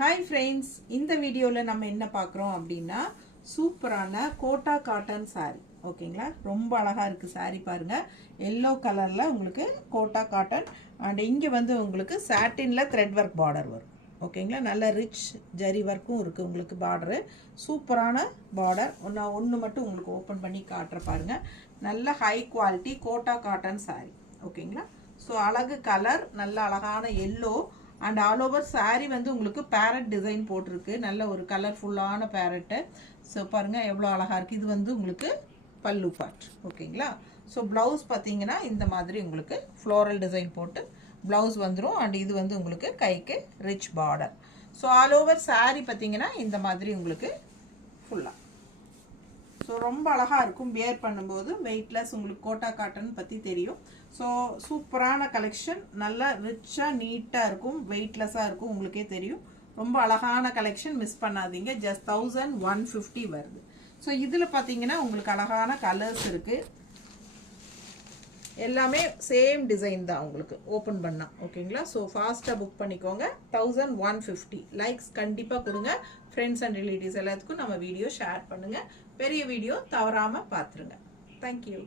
Hi friends, இந்த வீடியோவில் நம்ம என்ன பார்க்குறோம் அப்படின்னா சூப்பரான கோட்டா காட்டன் சாரீ. ஓகேங்களா, ரொம்ப அழகாக இருக்குது சாரீ. பாருங்கள், எல்லோ கலரில் உங்களுக்கு கோட்டா காட்டன் அண்ட் இங்கே வந்து உங்களுக்கு சாட்டினில் த்ரெட் ஒர்க் பார்டர் வரும். ஓகேங்களா, நல்ல ரிச் ஜரி ஒர்க்கும் இருக்குது உங்களுக்கு. பார்டரு சூப்பரான பார்டர். நான் ஒன்று மட்டும் உங்களுக்கு ஓப்பன் பண்ணி காட்டுற பாருங்கள். நல்ல high quality Kota cotton sari. ஓகேங்களா, ஸோ அழகு கலர், நல்ல அழகான yellow and all over sari வந்து உங்களுக்கு பேரட் டிசைன் போட்டிருக்கு. நல்ல ஒரு கலர்ஃபுல்லான பேரட்டு. ஸோ பாருங்கள் எவ்வளோ அழகாக இருக்குது. இது வந்து உங்களுக்கு பல்லு பார்ட். ஓகேங்களா, ஸோ ப்ளவுஸ் பார்த்தீங்கன்னா இந்த மாதிரி உங்களுக்கு ஃப்ளோரல் டிசைன் போட்டு ப்ளவுஸ் வந்துடும். அண்ட் இது வந்து உங்களுக்கு கைக்கு rich border. So all over sari பார்த்தீங்கன்னா இந்த மாதிரி உங்களுக்கு ஃபுல்லாக ஸோ ரொம்ப அழகாக இருக்கும். வியர் பண்ணும்போது வெயிட்லெஸ். உங்களுக்கு கோட்டா காட்டன் பற்றி தெரியும். ஸோ சூப்பரான கலெக்ஷன், நல்லா ரிச்சாக நீட்டாக இருக்கும், வெயிட்லெஸ்ஸாக இருக்கும், உங்களுக்கே தெரியும். ரொம்ப அழகான கலெக்ஷன், மிஸ் பண்ணாதீங்க. ஜஸ்ட் 1150 வருது. ஸோ இதில் பார்த்தீங்கன்னா உங்களுக்கு அழகான கலர்ஸ் இருக்குது. எல்லாமே சேம் டிசைன் தான் உங்களுக்கு ஓப்பன் பண்ணால். ஓகேங்களா, ஸோ ஃபாஸ்ட்டாக புக் பண்ணிக்கோங்க. 1150 லைக்ஸ் கண்டிப்பாக கொடுங்க. ஃப்ரெண்ட்ஸ் அண்ட் ரிலேட்டிவ்ஸ் எல்லாத்துக்கும் நம்ம வீடியோ ஷேர் பண்ணுங்கள். பெரிய வீடியோ தவறாமல் பார்த்துருங்க. தேங்க்யூ.